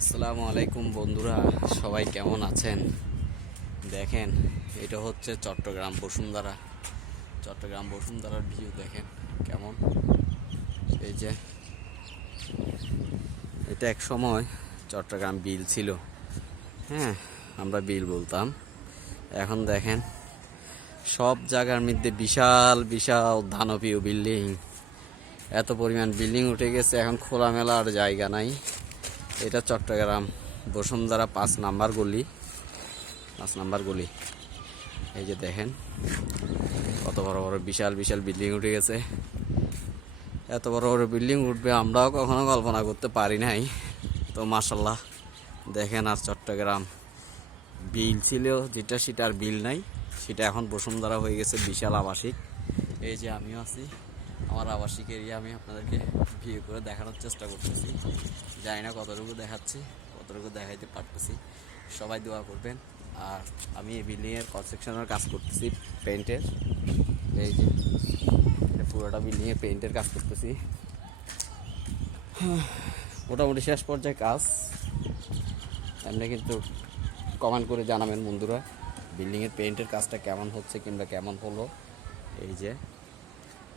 আসসালামু আলাইকুম বন্ধুরা, সবাই কেমন আছেন? দেখেন, এটা হচ্ছে চট্টগ্রাম বসুন্ধরার ভিউ। দেখেন কেমন। এই যে এটা এক সময় চট্টগ্রাম বিল ছিল। হ্যাঁ, আমরা বিল বলতাম। এখন দেখেন সব জায়গার মধ্যে বিশাল বিশাল দানবীয় বিল্ডিং, এত পরিমাণ বিল্ডিং উঠে গেছে, এখন খোলামেলা আর জায়গা নাই। এটা চট্টগ্রাম বসুন্ধরা 5 নাম্বার গলি। এই যে দেখেন কত বড় বড় বিশাল বিশাল বিল্ডিং উঠে গেছে। এত বড় বড় বিল্ডিং উঠবে আমরাও কখনো কল্পনা করতে পারি নাই। তো মাশাল্লাহ দেখেন, আর চট্টগ্রাম বিল ছিল যেটা, সেটা আর বিল নাই, সেটা এখন বসুন্ধরা হয়ে গেছে বিশাল আবাসিক। এই যে আমিও আছি, আমার আবাসিক এরিয়া আমি আপনাদেরকে ভিউ করে দেখানোর চেষ্টা করতেছি। জানি না কতটুকু দেখাচ্ছি, কতটুকু দেখাইতে পারতেছি। সবাই দোয়া করবেন। আর আমি এই বিল্ডিংয়ের কনস্ট্রাকশনের কাজ করতেছি, পেইন্টের। এই যে পুরোটা বিল্ডিংয়ে পেইন্টের কাজ করতেছি। মোটামুটি শেষ পর্যায়ে কাজ। এমনি কিন্তু কমেন্ট করে জানাবেন বন্ধুরা, বিল্ডিংয়ের পেইন্টের কাজটা কেমন হচ্ছে কিংবা কেমন হলো। এই যে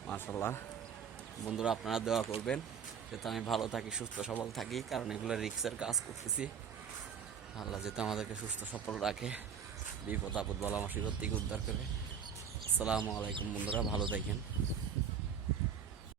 মাশাল্লাহ বন্ধুরা, আপনারা দোয়া করবেন যাতে আমি ভালো থাকি, সুস্থ সবল থাকি, কারণ এগুলো রিক্সের কাজ করতেছি। আল্লাহ যাতে আমাদেরকে সুস্থ সবল রাখে, বিপদ আপদ বলা মুসিবত থেকে উদ্ধার করে। আসসালামু আলাইকুম বন্ধুরা, ভালো থাকেন।